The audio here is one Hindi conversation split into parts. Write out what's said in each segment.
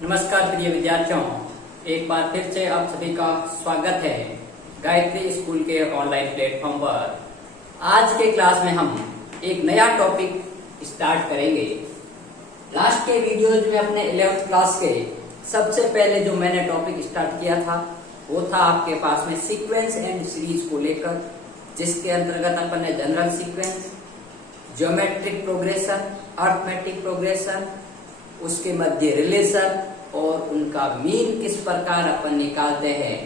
नमस्कार प्रिय विद्यार्थियों, एक बार फिर से आप सभी का स्वागत है गायत्री स्कूल के ऑनलाइन प्लेटफॉर्म पर। आज के क्लास में हम एक नया टॉपिक स्टार्ट करेंगे। लास्ट के वीडियोज में अपने 11th क्लास के सबसे पहले जो मैंने टॉपिक स्टार्ट किया था वो था आपके पास में सीक्वेंस एंड सीरीज को लेकर, जिसके अंतर्गत अपन ने general sequence, geometric progression, arithmetic progression, उसके मध्य रिलेशन और उनका मीन किस प्रकार अपन निकालते हैं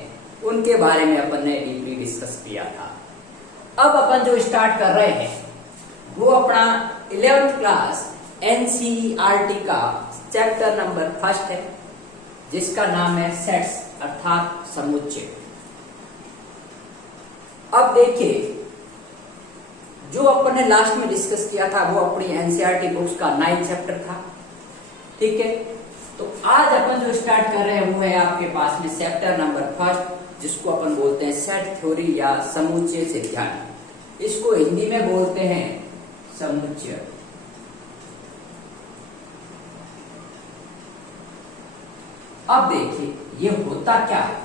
उनके बारे में अपन ने डीपली डिस्कस किया था। अब अपन जो स्टार्ट कर रहे हैं वो अपना 11th क्लास एनसीईआरटी का चैप्टर नंबर 1 है, जिसका नाम है सेट्स अर्थात समुच्चय। अब देखिए, जो अपन ने लास्ट में डिस्कस किया था वो अपनी एनसीईआरटी बुक्स का 9th चैप्टर था। ठीक है, तो आज अपन जो स्टार्ट कर रहे हैं वो है आपके पास में चैप्टर नंबर 1, जिसको अपन बोलते हैं सेट थ्योरी या समुच्चय सिद्धांत। इसको हिंदी में बोलते हैं समुच्चय। अब देखिए ये होता क्या है।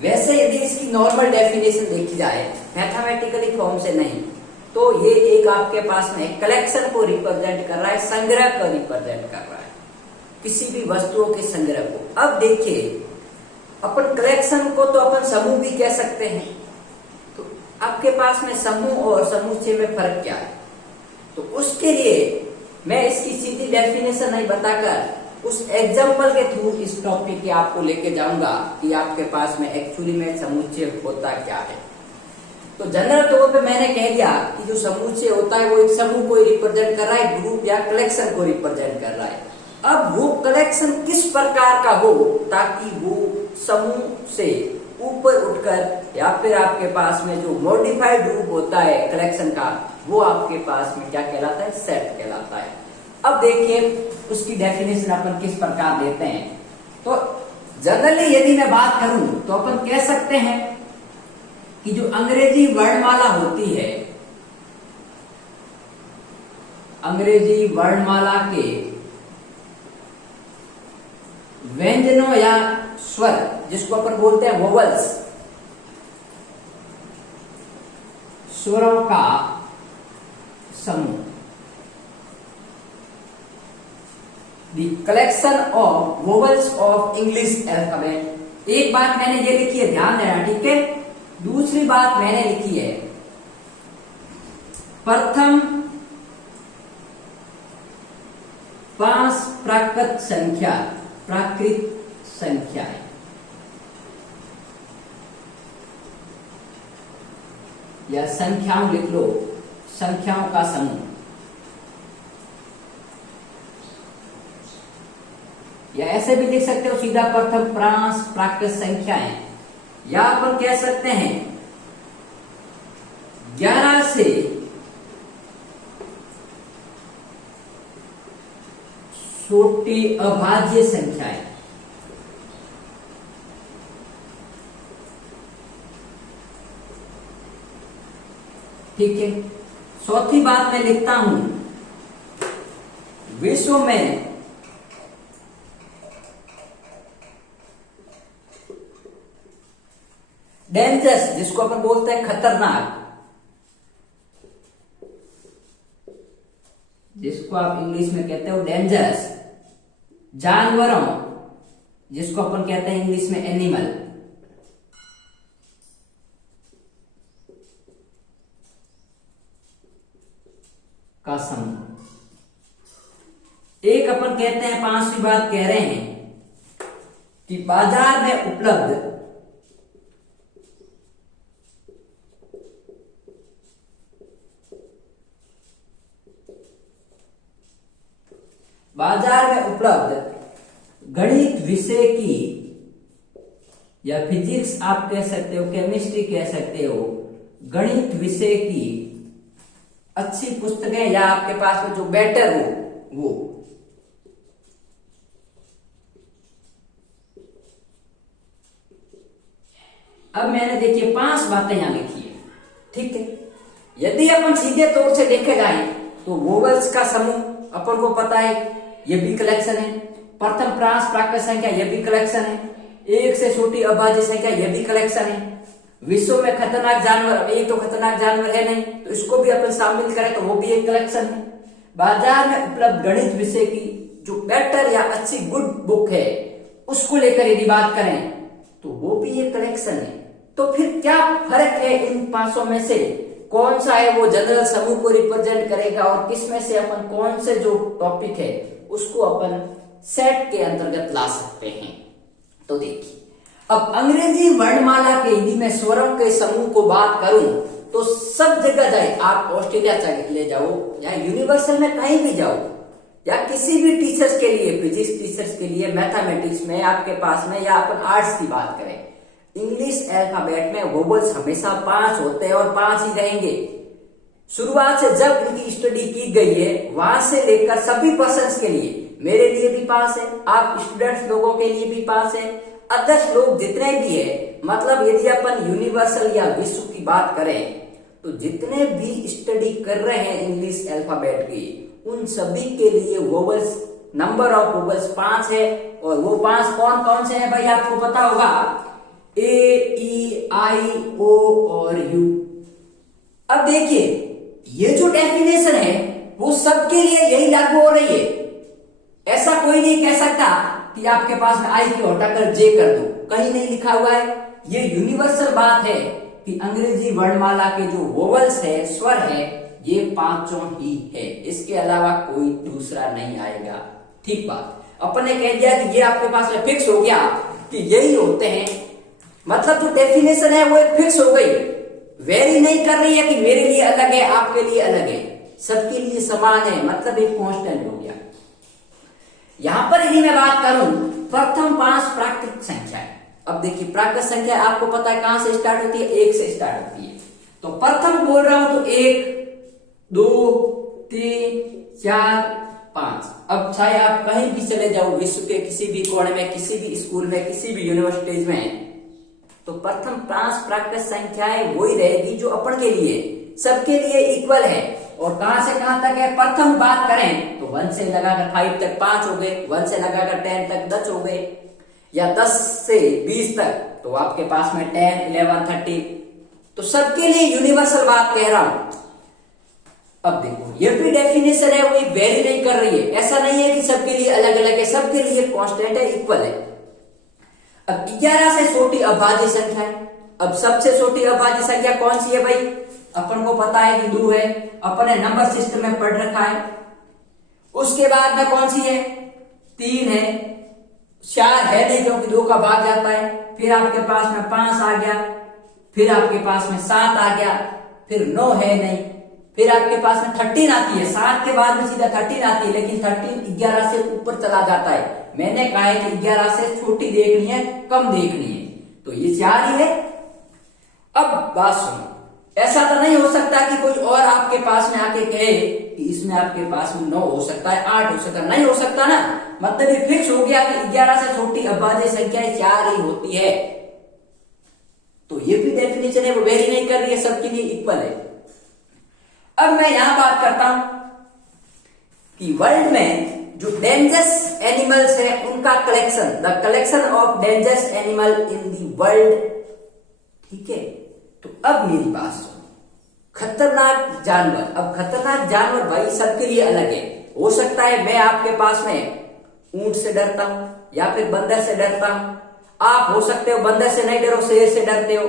वैसे यदि इसकी नॉर्मल डेफिनेशन देखी जाए मैथमेटिकली फॉर्म से नहीं, तो ये एक आपके पास में कलेक्शन को रिप्रेजेंट कर रहा है, संग्रह को रिप्रेजेंट कर रहा है, किसी भी वस्तुओं के संग्रह को। अब देखिए, अपन कलेक्शन को तो अपन समूह भी कह सकते हैं, तो आपके पास में समूह और समुच्चय में फर्क क्या है? तो उसके लिए मैं इसकी सीधी डेफिनेशन नहीं बताकर उस एग्जाम्पल के थ्रू इस टॉपिक के आपको लेके जाऊंगा कि आपके पास में एक्चुअली में समुच्चय होता क्या है। तो जनरल तौर पे मैंने कह दिया कि जो समुच्चय होता है वो एक समूह को रिप्रेजेंट कर रहा है, ग्रुप या कलेक्शन को रिप्रेजेंट कर रहा है। अब वो कलेक्शन किस प्रकार का हो ताकि वो समूह से ऊपर उठकर या फिर आपके पास में जो मॉडिफाइड रूप होता है कलेक्शन का वो आपके पास में क्या कहलाता है? सेट कहलाता है। अब देखिए उसकी डेफिनेशन अपन किस प्रकार देते हैं। तो जनरली यदि मैं बात करूं तो अपन कह सकते हैं कि जो अंग्रेजी वर्णमाला होती है, अंग्रेजी वर्णमाला के व्यंजनों या स्वर, जिसको अपन बोलते हैं वोवल्स, स्वरों का समूह, the collection of vowels of English alphabet. एक बात मैंने ये लिखी है, ध्यान देना, ठीक है। दूसरी बात मैंने लिखी है, प्रथम 5 प्राकृत संख्याएं या संख्याओं लिख लो, संख्याओं का समूह, या ऐसे भी लिख सकते हो सीधा प्रथम 5 प्राकृत संख्याएं, या अपन कह सकते हैं 11 से छोटी अभाज्य संख्याएं। ठीक है। चौथी बात मैं लिखता हूं, विश्व में डेंजरस, जिसको अपन बोलते हैं खतरनाक, जिसको आप इंग्लिश में कहते हो डेंजरस जानवरों, जिसको अपन कहते हैं इंग्लिश में एनिमल, का समूह। एक अपन कहते हैं, 5वीं बात कह रहे हैं कि बाजार में उपलब्ध गणित विषय की या फिजिक्स आप कह सकते हो, केमिस्ट्री कह सकते हो, गणित विषय की अच्छी पुस्तकें या आपके पास में जो बेटर हो वो। अब मैंने देखिए 5 बातें यहां लिखी है, ठीक है। यदि अपन सीधे तौर से देखे जाए तो वोवल्स का समूह अपन को पता है, ये भी कलेक्शन है। प्रथम प्रांश प्राकृत संख्या यह भी कलेक्शन है, एक से छोटी अभाज्य संख्या यह भी कलेक्शन है, विश्व में खतरनाक जानवर, ये तो खतरनाक जानवर है नहीं तो इसको भी अपन शामिल करें तो वो भी एक कलेक्शन है, बाजार में उपलब्ध गणित विषय की जो बेटर या अच्छी गुड बुक है उसको लेकर यदि बात करें तो वो भी एक कलेक्शन है। तो फिर क्या फर्क है इन 500 में से कौन सा है वो जनरल समूह को रिप्रेजेंट करेगा और किस में से अपन कौन से जो टॉपिक है उसको अपन सेट के अंतर्गत ला सकते हैं। तो देखिए, अब अंग्रेजी वर्णमाला के यदि मैं स्वरों के समूह को बात करूं तो सब जगह जाए, आप ऑस्ट्रेलिया चले जाओ या यूनिवर्सल में कहीं भी जाओ या किसी भी टीचर्स के लिए, फिजिक्स टीचर्स के लिए, मैथमेटिक्स में आपके पास में, या अपन आर्ट्स की बात करें, इंग्लिश अल्फाबेट में वोवेल्स हमेशा 5 होते हैं और 5 ही रहेंगे। शुरुआत से जब इनकी स्टडी की गई है वहां से लेकर सभी पर्सन्स के लिए, मेरे लिए भी 5 है, आप स्टूडेंट्स लोगों के लिए भी 5 है, अदर्स लोग जितने भी है, मतलब यदि अपन यूनिवर्सल या विश्व की बात करें तो जितने भी स्टडी कर रहे हैं इंग्लिश अल्फाबेट की उन सभी के लिए वोवेल्स, नंबर ऑफ वोवेल्स 5 है। और वो 5 कौन कौन से हैं भाई, आपको पता होगा, ए, ई, आई, ओ और यू। अब देखिए, ये जो डेफिनेशन है वो सबके लिए यही लागू हो रही है। ऐसा कोई नहीं कह सकता कि आपके पास में आई को हटाकर जे कर दो, कहीं नहीं लिखा हुआ है। ये यूनिवर्सल बात है कि अंग्रेजी वर्णमाला के जो वोवेल्स है, स्वर है, ये 5 ही है, इसके अलावा कोई दूसरा नहीं आएगा। ठीक बात, अपन ने कह दिया कि ये आपके पास में फिक्स हो गया कि यही होते हैं, मतलब जो डेफिनेशन है वो एक फिक्स हो गई, वेरी नहीं कर रही है कि मेरे लिए अलग है आपके लिए अलग है, सबके लिए समान है, मतलब एक कांस्टेंट हो गया। यहां पर यदि मैं बात करूं प्रथम 5 प्राकृत संख्या है। अब देखिए, प्राकृत संख्या आपको पता है कहां से स्टार्ट होती है, 1 से स्टार्ट होती है। तो प्रथम बोल रहा हूं तो 1, 2, 3, 4, 5। अब चाहे आप कहीं भी चले जाओ, विश्व के किसी भी कोने में, किसी भी स्कूल में, किसी भी यूनिवर्सिटी में, तो प्रथम 5 प्राकृत संख्याएं वही रहेगी जो अपन के लिए, सबके लिए इक्वल है। और कहां से कहां तक है, प्रथम बात करें तो 1 से लगाकर 5 तक 5 हो गए, 1 से लगाकर 10 तक 10 हो गए, या 10 से 20 तक तो आपके पास में 10, 11, 13, तो सबके लिए यूनिवर्सल बात कह रहा हूं। अब देखो, ये भी डेफिनेशन है वो वेरी नहीं कर रही है, ऐसा नहीं है कि सबके लिए अलग अलग है, सबके लिए कांस्टेंट है, इक्वल है। अब 11 से छोटी अभाज्य संख्या है। अब सबसे छोटी अभाज्य संख्या कौन सी है भाई, अपन को पता है कि 2 है, अपन ने नंबर सिस्टम में पढ़ रखा है। उसके बाद में कौन सी है, 3 है, 4 है नहीं क्योंकि 2 का भाग जाता है, फिर आपके पास में 5 आ गया, फिर आपके पास में 7 आ गया, फिर 9 है नहीं, फिर आपके पास में 13 आती है, 7 के बाद में सीधा 13 आती है, लेकिन 13 11 से ऊपर चला जाता है। मैंने कहा है कि 11 से छोटी देखनी है, कम देखनी है, तो ये 4 ही है। अब बात सुनो, ऐसा तो नहीं हो सकता कि कोई और आपके पास में आके कहे कि इसमें आपके पास में 9 हो सकता है, 8 हो सकता है, नहीं हो सकता ना, मतलब ये फिक्स हो गया कि 11 से छोटी अभाज्य संख्या 4 ही होती है। तो ये भी डेफिनेशन है वो वेरी नहीं कर रही है, सबके लिए इक्वल है। अब मैं यहां बात करता हूं कि वर्ल्ड में जो डेंजरस एनिमल्स है उनका collection, the collection of dangerous animal in the world, ठीक है। तो अब मेरी बात सुनो, खतरनाक जानवर, अब खतरनाक जानवर भाई सबके लिए अलग है। हो सकता है मैं आपके पास में ऊंट से डरता हूं या फिर बंदर से डरता हूं, आप हो सकते हो बंदर से नहीं डरो, शेर से डरते हो,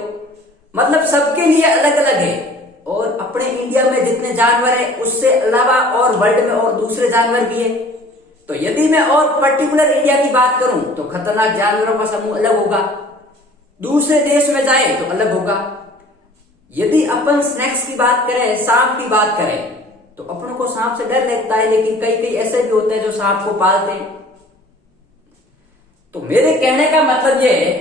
मतलब सबके लिए अलग अलग है। और अपने इंडिया में जितने जानवर है उससे अलावा और वर्ल्ड में और दूसरे जानवर भी है। तो यदि मैं और पर्टिकुलर इंडिया की बात करूं तो खतरनाक जानवरों का समूह अलग होगा, दूसरे देश में जाए तो अलग होगा। यदि अपन स्नेक्स की बात करें, सांप की बात करें, तो अपन को सांप से डर लगता है, लेकिन कई कई ऐसे भी होते हैं जो सांप को पालते हैं। तो मेरे कहने का मतलब यह है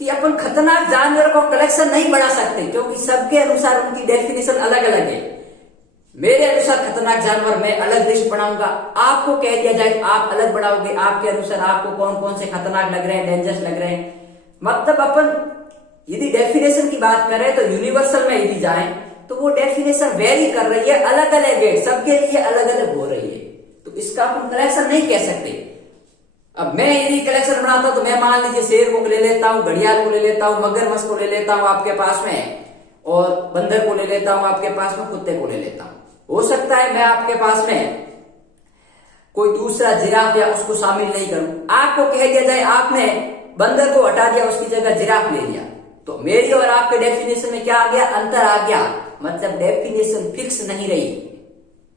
कि अपन खतरनाक जानवरों का कलेक्शन नहीं बढ़ा सकते, क्योंकि सबके अनुसार उनकी डेफिनेशन अलग अलग है। मेरे अनुसार खतरनाक जानवर मैं अलग लिस्ट बनाऊंगा, आपको कह दिया जाए आप अलग बढ़ाओगे, आपके अनुसार आपको कौन कौन से खतरनाक लग रहे हैं, डेंजरस लग रहे हैं। मतलब अपन यदि डेफिनेशन की बात करें तो यूनिवर्सल में यदि जाएं तो वो डेफिनेशन वेरी कर रही है, अलग अलग है, सबके लिए अलग अलग हो रही है, तो इसका अपन कलेक्शन नहीं कह सकते। अब मैं यदि कलेक्शन बनाता हूं तो मैं मान लीजिए शेर को ले लेता हूं, घड़ियाल को ले लेता हूं, मगरमच्छ को ले लेता हूं आपके पास में, और बंदर को ले लेता हूं आपके पास में, कुत्ते को ले लेता हूं। हो सकता है मैं आपके पास में कोई दूसरा जिराफ या उसको शामिल नहीं करूं। आपको कह दिया जाए आपने बंदर को हटा दिया, उसकी जगह जिराफ ले लिया, तो मेरी और आपके डेफिनेशन में क्या आ गया, अंतर आ गया। मतलब डेफिनेशन फिक्स नहीं रही।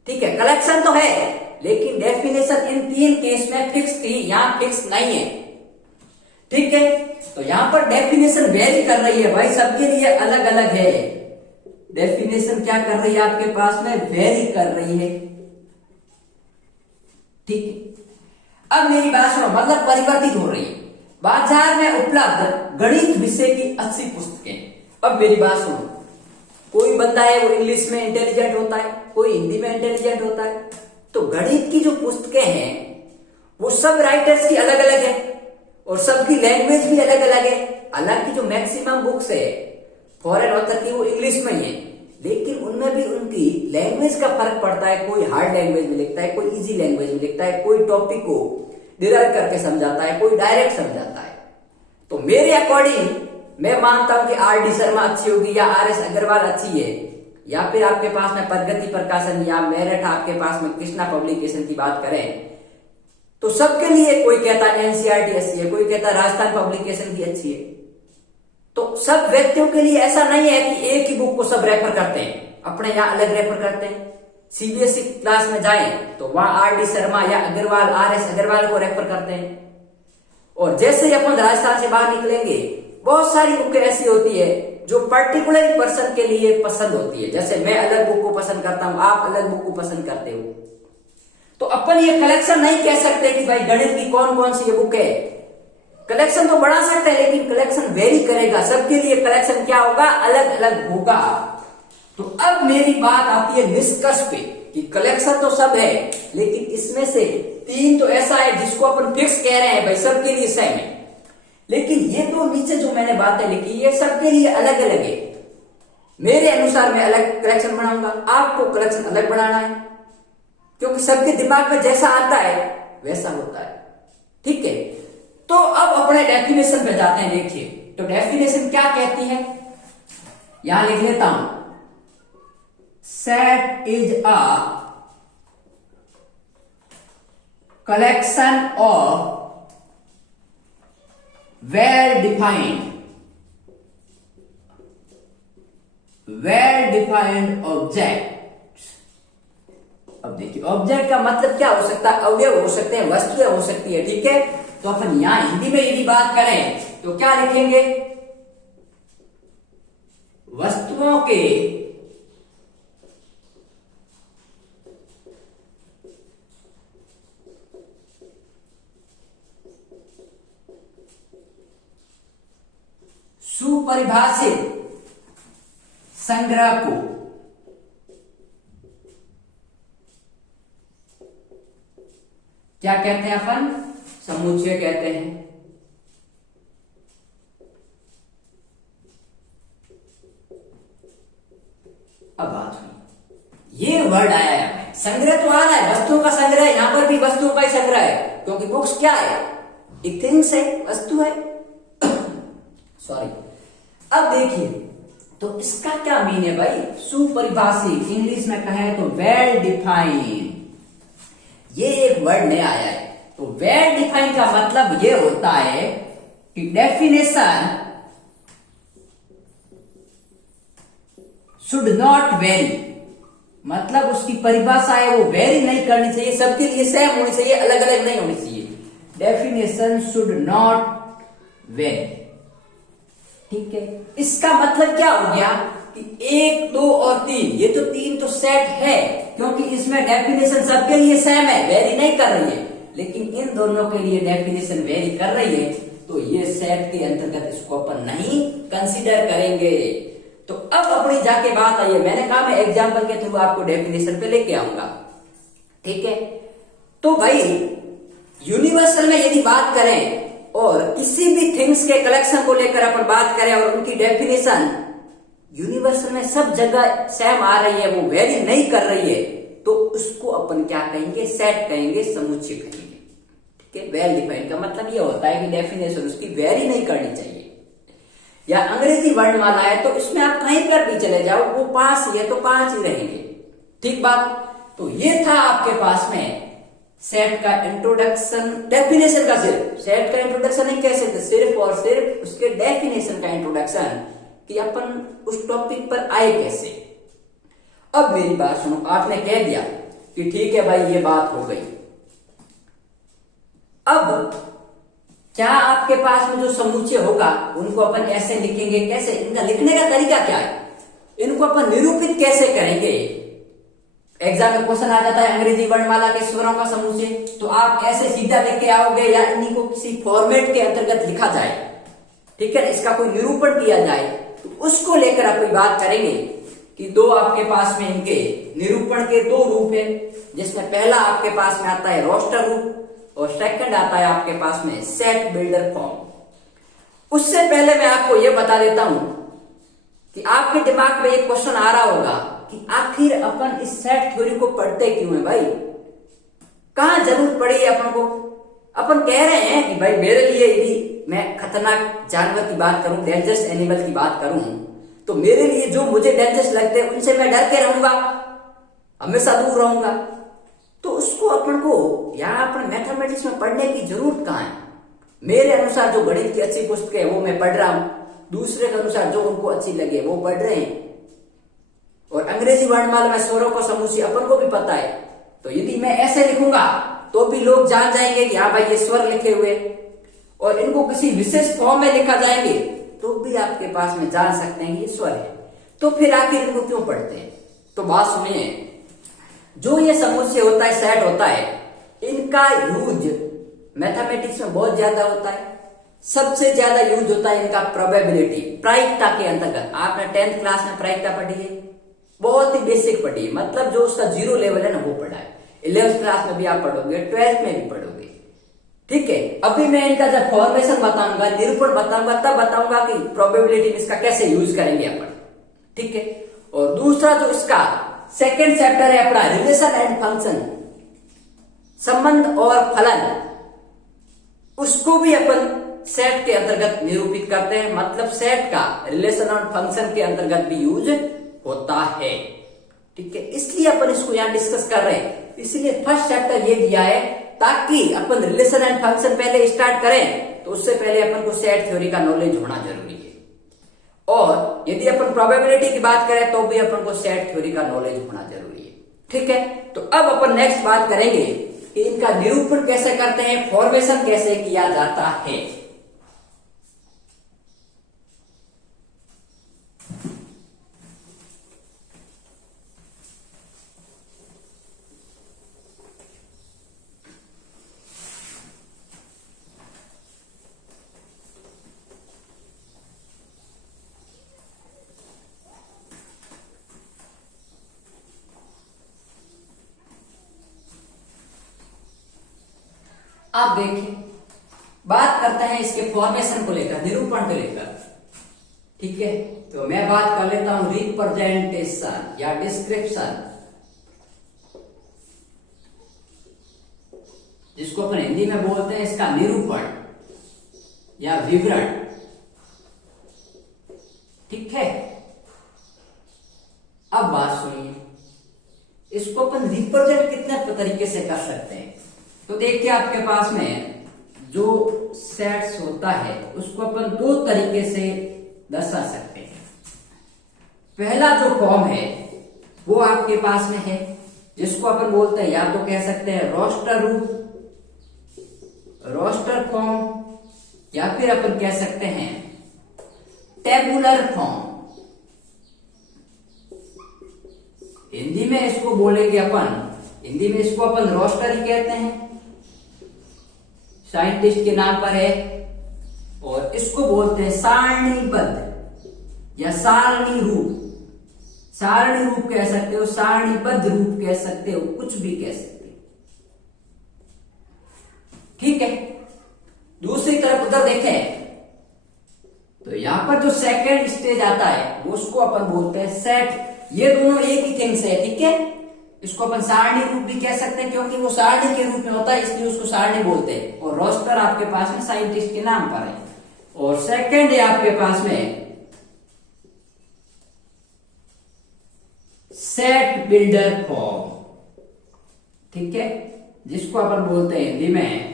ठीक है, कलेक्शन तो है लेकिन डेफिनेशन इन तीन केस में फिक्स थी, यहां फिक्स नहीं है। ठीक है, तो यहां पर डेफिनेशन वेरी कर रही है भाई, सबके लिए अलग अलग है। डेफिनेशन क्या कर रही है आपके पास में, वेरी कर रही है। ठीक है, अब मेरी बात सुनो, मतलब परिवर्तित हो रही है। बाजार में उपलब्ध गणित विषय की 80 पुस्तकें। अब मेरी बात सुनो, कोई बंदा है वो इंग्लिश में इंटेलिजेंट होता है, कोई हिंदी में इंटेलिजेंट होता है, तो गणित की जो पुस्तकें हैं वो सब राइटर्स की अलग अलग है और सबकी लैंग्वेज भी अलग अलग है। हालांकि जो मैक्सिमम बुक्स है फॉरेन ऑथर की वो इंग्लिश में ही है, लेकिन उनमें भी उनकी लैंग्वेज का फर्क पड़ता है। कोई हार्ड लैंग्वेज में लिखता है, कोई इजी लैंग्वेज में लिखता है, कोई टॉपिक को डिराइव करके समझाता है, कोई डायरेक्ट समझाता है। तो मेरे अकॉर्डिंग मैं मानता हूं कि आर.डी. शर्मा अच्छी होगी या आर.एस. अग्रवाल अच्छी है, या फिर आपके पास में प्रगति प्रकाशन या मेरठ आपके पास में कृष्णा पब्लिकेशन की बात करें तो सबके लिए कोई कहता है एनसीईआरटी अच्छी है, कोई कहता है राजस्थान पब्लिकेशन की अच्छी है। तो सब व्यक्तियों के लिए ऐसा नहीं है कि एक ही बुक को सब रेफर करते हैं, अपने यहाँ अलग रेफर करते हैं। सीबीएसई क्लास में जाएं तो वहां आर.डी. शर्मा या अग्रवाल, आर.एस. अग्रवाल को रेफर करते हैं। और जैसे ही अपन राजस्थान से बाहर निकलेंगे बहुत सारी बुकें ऐसी होती है जो पर्टिकुलर पर्सन के लिए पसंद होती है। जैसे मैं अलग बुक को पसंद करता हूं, आप अलग बुक को पसंद करते हो। तो अपन ये कलेक्शन नहीं कह सकते कि भाई गणित की कौन कौन सी ये बुक है। कलेक्शन तो बढ़ा सकते हैं लेकिन कलेक्शन वेरी करेगा, सबके लिए कलेक्शन क्या होगा, अलग अलग होगा। तो अब मेरी बात आती है निष्कर्ष पे कि कलेक्शन तो सब है लेकिन इसमें से तीन तो ऐसा है जिसको अपन फिक्स कह रहे हैं भाई सबके लिए सेम है। लेकिन ये तो नीचे जो मैंने बातें लिखी ये सबके लिए अलग अलग है। मेरे अनुसार मैं अलग कलेक्शन बनाऊंगा, आपको कलेक्शन अलग बनाना है, क्योंकि सबके दिमाग में जैसा आता है वैसा होता है। ठीक है, तो अब अपने डेफिनेशन पे जाते हैं। देखिए तो डेफिनेशन क्या कहती है, यहां लिख लेता हूं, set is a collection of well defined objects। अब देखिए ऑब्जेक्ट का मतलब क्या हो सकता है, अवयव हो सकते हैं, वस्तुएं हो सकती है। ठीक है, तो अपन यहां हिंदी में यदि बात करें तो क्या लिखेंगे, वस्तुओं के सुपरिभाषित संग्रह को क्या कहते हैं अपन, समुच्चय कहते हैं। अब बात हुई, ये वर्ड आया है, संग्रह तो आ रहा है, वस्तुओं का संग्रह, यहां पर भी वस्तुओं का ही संग्रह है, क्योंकि बुक्स क्या है, एक थिंग्स है, वस्तु है। सॉरी। अब देखिए तो इसका क्या मीन है भाई, सुपरिभाषित, इंग्लिश में कहें तो वेल डिफाइंड। ये एक वर्ड नया आया है। तो वेल डिफाइंड का मतलब ये होता है कि डेफिनेशन शुड नॉट वेरी, मतलब उसकी परिभाषा है वो वेरी नहीं करनी चाहिए, सबके लिए सेम होनी चाहिए, अलग अलग नहीं होनी चाहिए। Definition should not very. ठीक है, इसका मतलब क्या हो गया कि 1, 2 और 3, ये तो तीन तो सेट है, क्योंकि इसमें डेफिनेशन सबके लिए सेम है, वेरी नहीं कर रही है। लेकिन इन दोनों के लिए डेफिनेशन वेरी कर रही है, तो ये सेट के अंतर्गत इसको अपन नहीं कंसीडर करेंगे। तो अब अपनी जाके बात आई है, मैंने कहा मैं एग्जाम्पल के थ्रू आपको डेफिनेशन पे लेके आऊंगा। ठीक है, तो भाई यूनिवर्सल में यदि बात करें और किसी भी थिंग्स के कलेक्शन को लेकर अपन बात करें और उनकी डेफिनेशन यूनिवर्सल में सब जगह सेम आ रही है, वो वेरी नहीं कर रही है, तो उसको अपन क्या कहेंगे, सेट कहेंगे, समुच्चय कहेंगे। ठीक है, वेल डिफाइंड का मतलब ये होता है कि डेफिनेशन उसकी वेरी नहीं करनी चाहिए। या अंग्रेजी वर्णमाला है तो इसमें आप कहीं पर भी चले जाओ वो 5 ही है तो 5 ही रहेंगे। ठीक बात। तो ये था आपके पास में सेट का इंट्रोडक्शन, डेफिनेशन का, सिर्फ सेट का इंट्रोडक्शन नहीं कह सकते, सिर्फ और सिर्फ उसके डेफिनेशन का इंट्रोडक्शन कि अपन उस टॉपिक पर आए कैसे। अब मेरी बात सुनो, आपने कह दिया कि ठीक है भाई ये बात हो गई। अब क्या आपके पास में जो समुच्चय होगा उनको अपन ऐसे लिखेंगे, कैसे, इनका लिखने का तरीका क्या है, इनको अपन निरूपित कैसे करेंगे। एग्जाम में क्वेश्चन आ जाता है अंग्रेजी वर्णमाला के स्वरों का समुच्चय, तो आप ऐसे सीधा लिख के आओगे या इन्हीं को किसी फॉर्मेट के अंतर्गत लिखा जाए, ठीक है, इसका कोई निरूपण किया जाए, तो उसको लेकर अपनी बात करेंगे कि दो आपके पास में इनके निरूपण के 2 रूप है, जिसमें पहला आपके पास में आता है रोस्टर रूप और सेकंड आता है आपके पास में सेट बिल्डर फॉर्म। उससे पहले मैं आपको यह बता देता हूं कि आपके दिमाग में एक क्वेश्चन आ रहा होगा कि आखिर अपन इस सेट थ्योरी को पढ़ते क्यों है भाई, कहां जरूरत पड़ी है अपन को। अपन कह रहे हैं कि भाई मेरे लिए यदि मैं खतरनाक जानवर की बात करूं, डेंजरस एनिमल की बात करूं, तो मेरे लिए जो मुझे डेंजरस लगते हैं उनसे मैं डर के रहूंगा, हमेशा दूर रहूंगा। तो उसको अपन को यहां अपन मैथमेटिक्स में पढ़ने की जरूरत कहां है। मेरे अनुसार जो गणित की अच्छी पुस्तक है वो मैं पढ़ रहा हूं, दूसरे के अनुसार जो उनको अच्छी लगे वो पढ़ रहे हैं। और अंग्रेजी वर्णमाला में स्वरों का समुच्चय अपन को भी पता है, तो यदि मैं ऐसे लिखूंगा तो भी लोग जान जाएंगे कि हाँ भाई ये स्वर लिखे हुए, और इनको किसी विशेष फॉर्म में लिखा जाएंगे तो भी आपके पास में जान सकते हैं ये स्वर है। तो फिर आखिर इनको क्यों पढ़ते हैं। तो बात सुनिए, जो ये समुच्चय होता है, सेट होता है, इनका यूज मैथमेटिक्स में बहुत ज्यादा होता है। सबसे ज्यादा यूज होता है इनका प्रोबेबिलिटी, प्रायिकता के अंतर्गत। आपने 10th क्लास में प्रायिकता पढ़ी है, बहुत ही बेसिक पढ़ी है, मतलब जो उसका 0 लेवल है ना वो पढ़ा है। 11th क्लास में भी आप पढ़ोगे, 12th में भी पढ़ोगे, ठीक है। अभी मैं इनका जब फॉर्मेशन बताऊंगा, निरूपण बताऊंगा, तब बताऊंगा कि प्रोबेबिलिटी में इसका कैसे यूज करेंगे अपन, ठीक है। और दूसरा जो इसका सेकेंड चैप्टर है अपना रिलेशन एंड फंक्शन, संबंध और फलन, उसको भी अपन सेट के अंतर्गत निरूपित करते हैं। मतलब सेट का रिलेशन और फंक्शन के अंतर्गत भी यूज होता है, ठीक है। इसलिए अपन इसको यहां डिस्कस कर रहे हैं, इसलिए फर्स्ट चैप्टर ये दिया है ताकि अपन रिलेशन एंड फंक्शन पहले स्टार्ट करें, तो उससे पहले अपन को सेट थ्योरी का नॉलेज होना जरूरी है। और यदि अपन प्रोबेबिलिटी की बात करें तो भी अपन को सेट थ्योरी का नॉलेज होना जरूरी है, ठीक है। तो अब अपन नेक्स्ट बात करेंगे कि इनका निरूपण कैसे करते हैं, फॉर्मेशन कैसे किया जाता है। आप देखिए, बात करते हैं इसके फॉर्मेशन को लेकर, निरूपण को लेकर, ठीक है। तो मैं बात कर लेता हूं रिप्रेजेंटेशन या डिस्क्रिप्शन, जिसको अपन हिंदी में बोलते हैं इसका निरूपण या विवरण, ठीक है। अब बात सुनिए, इसको अपन रिप्रेजेंट कितने तरीके से कर सकते हैं। तो देखिए आपके पास में जो सेट्स होता है उसको अपन 2 तरीके से दर्शा सकते हैं। पहला जो फॉर्म है वो आपके पास में है, जिसको अपन बोलते हैं, या तो कह सकते हैं रोस्टर रूप, रोस्टर फॉर्म, या फिर अपन कह सकते हैं टेबुलर फॉर्म। हिंदी में इसको बोलेंगे अपन, हिंदी में इसको अपन रोस्टर ही कहते हैं, साइंटिस्ट के नाम पर है। और इसको बोलते हैं सारणीबद्ध या सारणी रूप, सारणी रूप कह सकते हो, सारणीबद्ध रूप कह सकते हो, कुछ भी कह सकते हो, ठीक है। दूसरी तरफ उधर देखें तो यहां पर जो सेकंड स्टेज आता है वो उसको अपन बोलते हैं सेट। ये दोनों एक ही थिंग्स है, ठीक है। इसको अपन सारणी रूप भी कह सकते हैं, क्योंकि वो सारणी के रूप में होता है इसलिए उसको सारणी बोलते हैं। और रोस्टर आपके पास में साइंटिस्ट के नाम पर है। और सेकंड है आपके पास में सेट बिल्डर फॉर्म, ठीक है, जिसको अपन बोलते हैं हिंदी में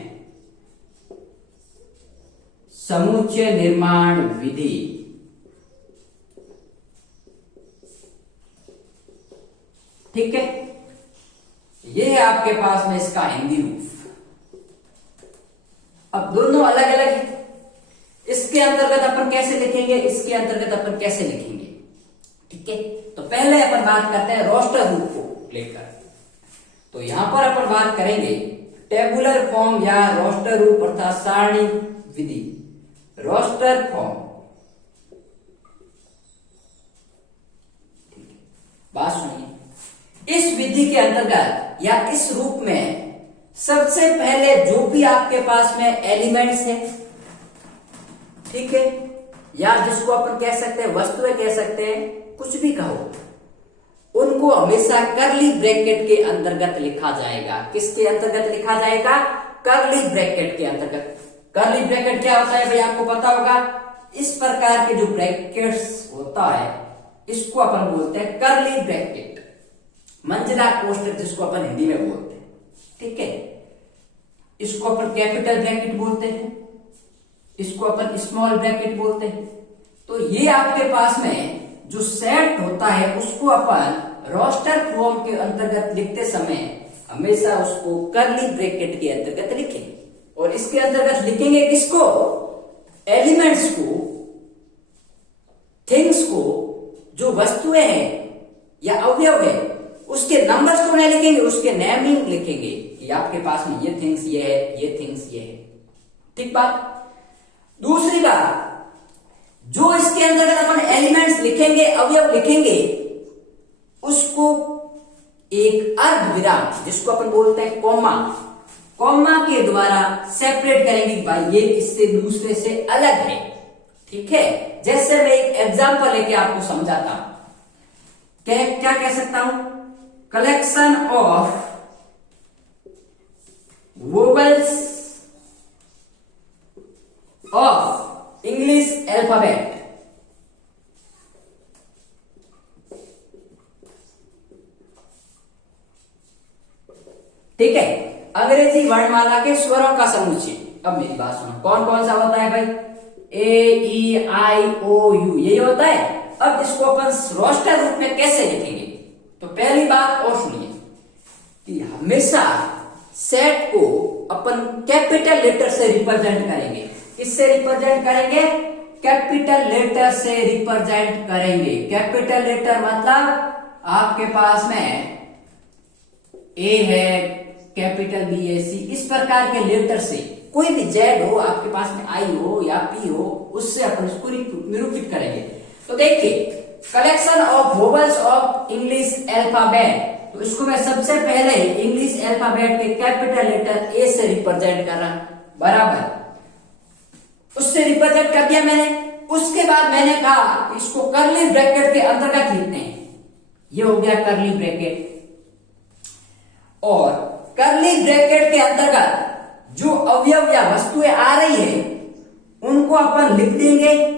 समुच्चय निर्माण विधि। ठीक है, ये है आपके पास में इसका हिंदी रूप। अब दोनों अलग अलग है, इसके अंतर्गत अपन कैसे लिखेंगे, इसके अंतर्गत अपन कैसे लिखेंगे, ठीक है। तो पहले अपन बात करते हैं रोस्टर रूप को लेकर। तो यहां पर अपन बात करेंगे टेबुलर फॉर्म या रोस्टर रूप अर्थात सारणी विधि। रोस्टर फॉर्म, बात सुनिए, इस विधि के अंतर्गत या इस रूप में सबसे पहले जो भी आपके पास में एलिमेंट्स है, ठीक है, या जिसको अपन कह सकते हैं वस्तुएं कह सकते हैं, कुछ भी कहो, उनको हमेशा करली ब्रैकेट के अंतर्गत लिखा जाएगा। किसके अंतर्गत लिखा जाएगा? करली ब्रैकेट के अंतर्गत। करली ब्रैकेट क्या होता है भाई, आपको पता होगा। इस प्रकार के जो ब्रैकेट्स होता है इसको अपन बोलते हैं करली ब्रैकेट, मंजिला कोष्ठक जिसको अपन हिंदी में बोलते हैं, ठीक है। इसको अपन कैपिटल ब्रैकेट बोलते हैं, इसको अपन स्मॉल ब्रैकेट बोलते हैं। तो ये आपके पास में जो सेट होता है उसको अपन रोस्टर फॉर्म के अंतर्गत लिखते समय हमेशा उसको करली ब्रैकेट के अंतर्गत लिखेंगे। और इसके अंतर्गत लिखेंगे किसको? एलिमेंट्स को, थिंग्स को, जो वस्तुएं हैं या अवयव है उसके नंबर्स को नहीं लिखेंगे, उसके नेमिंग लिखेंगे कि आपके पास में ये थिंग्स ये है, ये थिंग्स ये है, ठीक बात। दूसरी बात, जो इसके अंतर्गत अपन एलिमेंट्स लिखेंगे, अवयव लिखेंगे, उसको एक अर्ध विराम जिसको अपन बोलते हैं कॉमा, कॉमा के द्वारा सेपरेट करेंगे भाई ये इससे दूसरे से अलग है, ठीक है। जैसे मैं एक एग्जांपल लेके आपको समझाता हूं, क्या कह सकता हूं? Collection of vowels of English alphabet, ठीक है, अंग्रेजी वर्णमाला के स्वरों का समुच्चय। अब मेरी बात सुनो, कौन कौन सा होता है भाई? ए, ई, आई, ओ, यू, यही होता है। अब इसको अपन रोस्टर रूप में कैसे लिखेंगे? तो पहली बात और सुनिए कि हमेशा सेट को अपन कैपिटल लेटर से रिप्रेजेंट करेंगे। किससे रिप्रेजेंट करेंगे? कैपिटल लेटर से रिप्रेजेंट करेंगे। कैपिटल लेटर मतलब आपके पास में ए है, कैपिटल बी, ए, सी, इस प्रकार के लेटर से, कोई भी जेड हो आपके पास में, आई हो या पी हो, उससे अपन इसको निरूपित करेंगे। तो देखिए, collection of vowels of English alphabet, तो इसको मैं सबसे पहले इंग्लिश अल्फाबेट के कैपिटल लेटर ए से रिप्रेजेंट कर रहा, बराबर, उससे रिप्रेजेंट कर दिया मैंने। उसके बाद मैंने कहा इसको करली ब्रैकेट के अंतर्गत लिखते हैं, ये हो गया करली ब्रैकेट। और करली ब्रैकेट के अंतर्गत जो अवयव या वस्तुएं आ रही है उनको अपन लिख देंगे।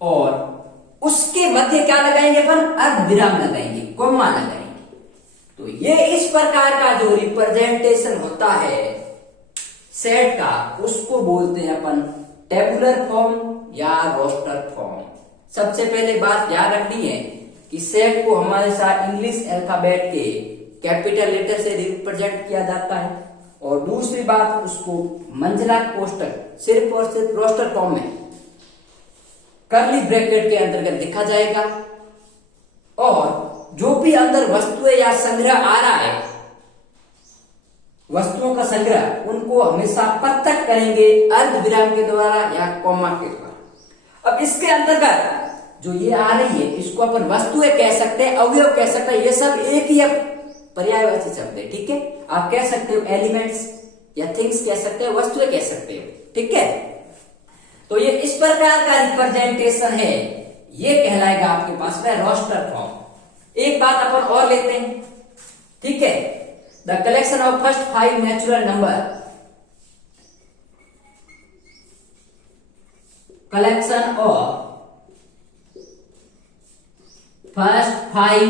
और उसके मध्य क्या लगाएंगे अपन? अर्ध विराम लगाएंगे, कॉमा लगाएंगे। तो ये इस प्रकार का जो रिप्रेजेंटेशन होता है सेट का, उसको बोलते हैं अपन टेबुलर फॉर्म या रोस्टर फॉर्म। सबसे पहले बात याद रखनी है कि सेट को हमेशा इंग्लिश अल्फाबेट के कैपिटल लेटर से रिप्रेजेंट किया जाता है। और दूसरी बात, उसको मंजिला कोष्ठक सिर्फ और सिर्फ रोस्टर फॉर्म में करली ब्रैकेट के अंतर्गत लिखा जाएगा। और जो भी अंदर वस्तुएं या संग्रह आ रहा है, वस्तुओं का संग्रह, उनको हमेशा पृथक करेंगे अर्ध विराम के द्वारा या कॉमा के द्वारा। अब इसके अंतर्गत जो ये आ रही है इसको अपन वस्तुएं कह सकते हैं, अवयव कह सकते हैं, ये सब एक ही पर्यायवाची शब्द है, ठीक है। आप कह सकते हो एलिमेंट्स या थिंग्स कह सकते हो, वस्तुएं कह सकते हो, ठीक है। तो ये इस प्रकार का रिप्रेजेंटेशन है, ये कहलाएगा आपके पास में रोस्टर फॉर्म। एक बात अपन और लेते हैं, ठीक है। The collection of first 5 natural number, collection of first 5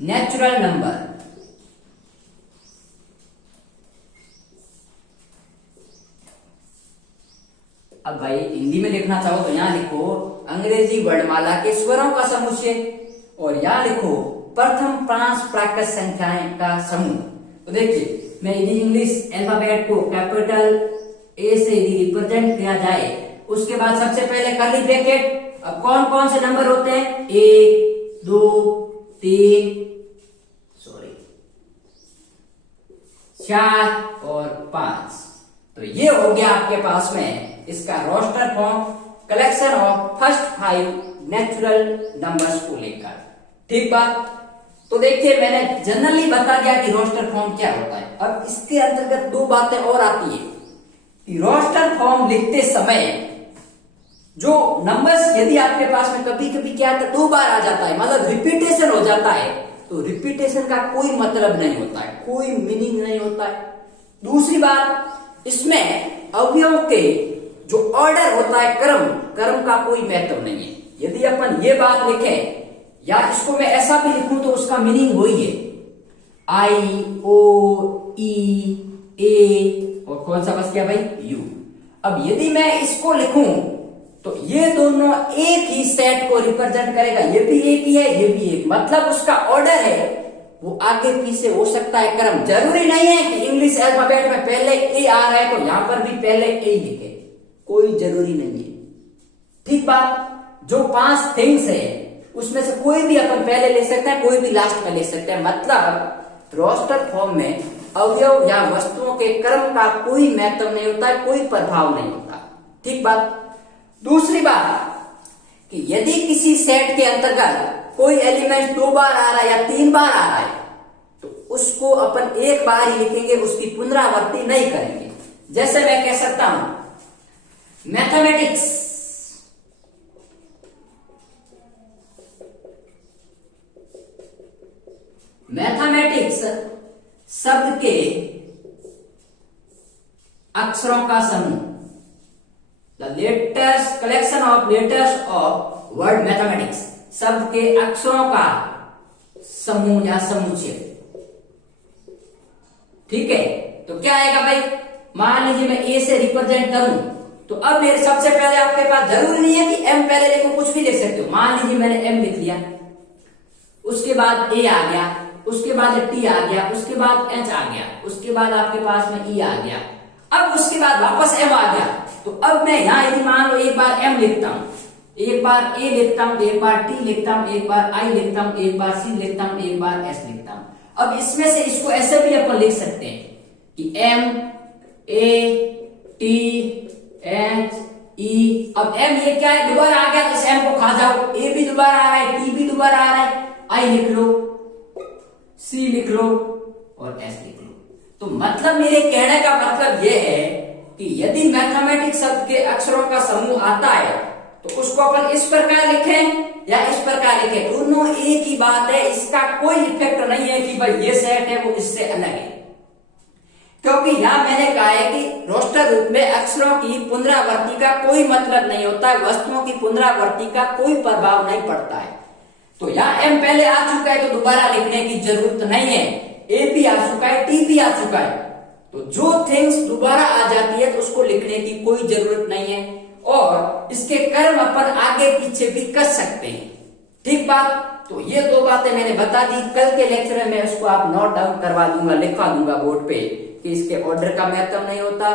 natural number, अब भाई हिंदी में लिखना चाहो तो यहां लिखो अंग्रेजी वर्णमाला के स्वरों का समुच्चय, और यहां लिखो प्रथम 5 प्राकृत संख्याएं का समूह। तो देखिए, मैं यदि इंग्लिश अल्फाबेट को कैपिटल ए से यदि रिप्रेजेंट किया जाए, उसके बाद सबसे पहले कर्ली ब्रैकेट। अब कौन कौन से नंबर होते हैं? 1 2 3 4 और 5। तो ये हो गया आपके पास में इसका roster form, collection of first 5 natural numbers को लेकर। ठीक बात। तो देखिए, मैंने जनरली बता दिया कि रोस्टर फॉर्म क्या होता है। अब इसके अंतर्गत 2 बातें और आती है कि रोस्टर फॉर्म लिखते समय जो नंबर्स यदि आपके पास में कभी कभी क्या है 2 बार आ जाता है, मतलब रिपीटेशन हो जाता है, तो रिपीटेशन का कोई मतलब नहीं होता है, कोई मीनिंग नहीं होता है। दूसरी बात, इसमें अवयवों के जो ऑर्डर होता है, क्रम का कोई महत्व नहीं है। यदि अपन ये बात लिखें या इसको मैं ऐसा भी लिखूं तो उसका मीनिंग वही है, आई ओ ई ए और कौन सा बच गया भाई, यू। अब यदि मैं इसको लिखूं तो ये दोनों एक ही सेट को रिप्रेजेंट करेगा, ये भी एक ही है, ये भी एक, मतलब उसका ऑर्डर है वो आगे पीछे हो सकता है, क्रम जरूरी नहीं है कि इंग्लिश अल्फाबेट में पहले ए आ रहा है तो यहां पर भी पहले ए लिखे, कोई जरूरी नहीं है। ठीक बात। जो 5 थिंग्स है उसमें से कोई भी अपन पहले ले सकते हैं, कोई भी लास्ट में ले सकते हैं, मतलब रोस्टर फॉर्म में अवयव या वस्तुओं के क्रम का कोई महत्व नहीं होता है, कोई प्रभाव नहीं होता। ठीक बात। दूसरी बात कि यदि किसी सेट के अंतर्गत कोई एलिमेंट 2 बार आ रहा है या 3 बार आ रहा है तो उसको अपन एक बार ही लिखेंगे, उसकी पुनरावृत्ति नहीं करेंगे। जैसे मैं कह सकता हूं मैथमेटिक्स, मैथमेटिक्स शब्द के अक्षरों का समूह, the letters, collection of letters of word mathematics, शब्द के अक्षरों का समूह या समुच्चय। ठीक है। तो क्या आएगा भाई, मान लीजिए मैं ए से रिप्रेजेंट करूं तो अब मेरे सबसे पहले आपके पास जरूरी नहीं है कि एम पहले लिखो, कुछ भी लिख सकते हो। मान लीजिए मैंने एम लिख लिया, उसके बाद ए आ गया, उसके बाद टी आ गया, उसके बाद एच आ गया, उसके बाद आपके पास में ई आ गया, अब उसके बाद वापस एम आ गया। तो अब मैं यहां यदि मान लो एक बार एम लिखता हूं, एक बार ए लिखता हूं, एक बार टी लिखता हूं, एक बार आई लिखता हूं, एक बार सी लिखता हूं, एक बार एस लिखता हूं। अब इसमें से इसको ऐसे भी अपन लिख सकते हैं कि M A T H E. अब एम ये क्या है, दोबारा आ गया, इस एम को खा जाओ, ए भी दोबारा आ रहा है, टी भी दोबारा आ रहा है, आई लिख लो, सी लिख लो और एस लिख लो। तो मतलब मेरे कहने का मतलब यह है कि यदि मैथमेटिक्स शब्द के अक्षरों का समूह आता है तो उसको अपन इस प्रकार लिखें या इस प्रकार लिखें, दोनों एक ही बात है, इसका कोई इफेक्ट नहीं है कि भाई ये सेट है वो इससे अलग है। क्योंकि यहां मैंने कहा है कि रोस्टर रूप में अक्षरों की पुनरावृत्ति का कोई मतलब नहीं होता है, वस्तुओं की पुनरावृत्ति का कोई प्रभाव नहीं पड़ता है। तो यहाँ एम पहले आ चुका है तो दोबारा लिखने की जरूरत नहीं है, ए भी आ चुका है, टी भी आ चुका है, तो जो थिंग्स दोबारा आ जाती है तो उसको लिखने की कोई जरूरत नहीं है, और इसके कर्म अपन आगे पीछे भी कर सकते हैं। ठीक बात। तो ये 2 बातें मैंने बता दी। कल के लेक्चर में उसको आप नोट डाउन करवा दूंगा, लिखवा दूंगा बोर्ड पे कि इसके ऑर्डर का महत्व नहीं होता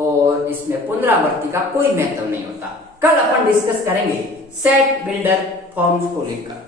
और इसमें पुनरावृत्ति का कोई महत्व नहीं होता। कल अपन डिस्कस करेंगे सेट बिल्डर फॉर्म्स को लेकर।